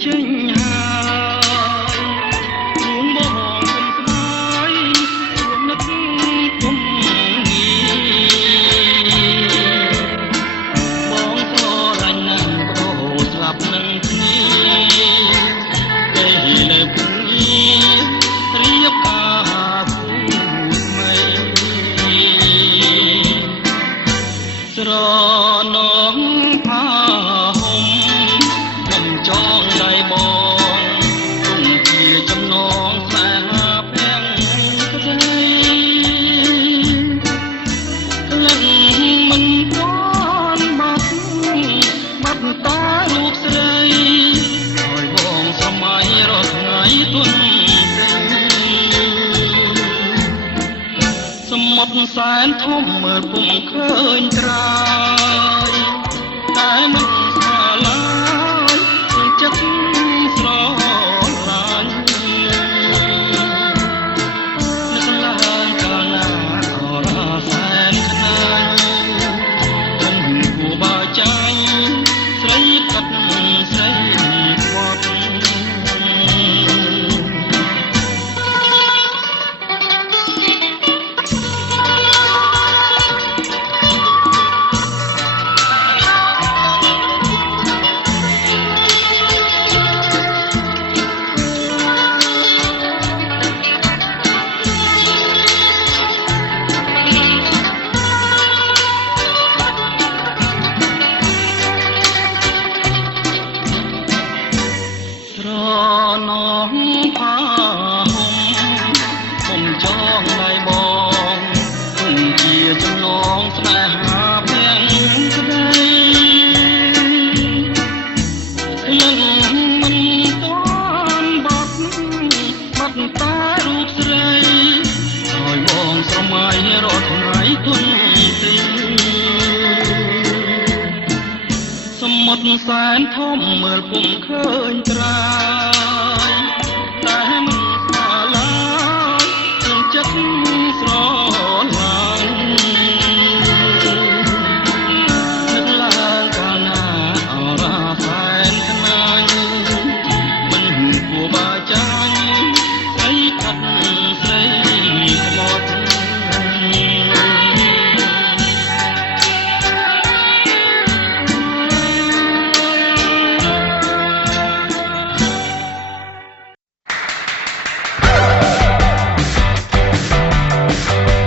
ចេញហើយរួងបងគុំស្បាយរួមនឹកគុំបងស្រឡាញ់ណាស់ក៏ស្លាប់នឹងគ្នាពេលនៅភូមិរៀបការគូថ្មីស្រណងផាហុំមិនចងដៃបងទុំជាចំណងស្នេហាពាំងក្តីក្លិនមិនទាន់បាត់តារូបស្រីឲ្យបងសម័យរាល់ថ្ងៃទុនសមុទ្រសែនធំមើលពុំឃើញត្រើយតែមិនស្គាល់ឡើយក្នុងចិត្តស្រឡាញ់នឹកឡើងកាលណាអរសែនខ្នាញ់ចង់គួរបើចាញ់ស្រីកាត់ស្រីខ្វាត់ស្រណងផាហុំពុំចងដៃបងទុំជាចំណងស្នេហាពាំងក្តីក្លិនមិនទាន់បាត់តារូបស្រីឲ្យបងស្រមៃរាល់ថ្ងៃទុនទីសមុទ្រសែនធំមើលពុំឃើញត្រើ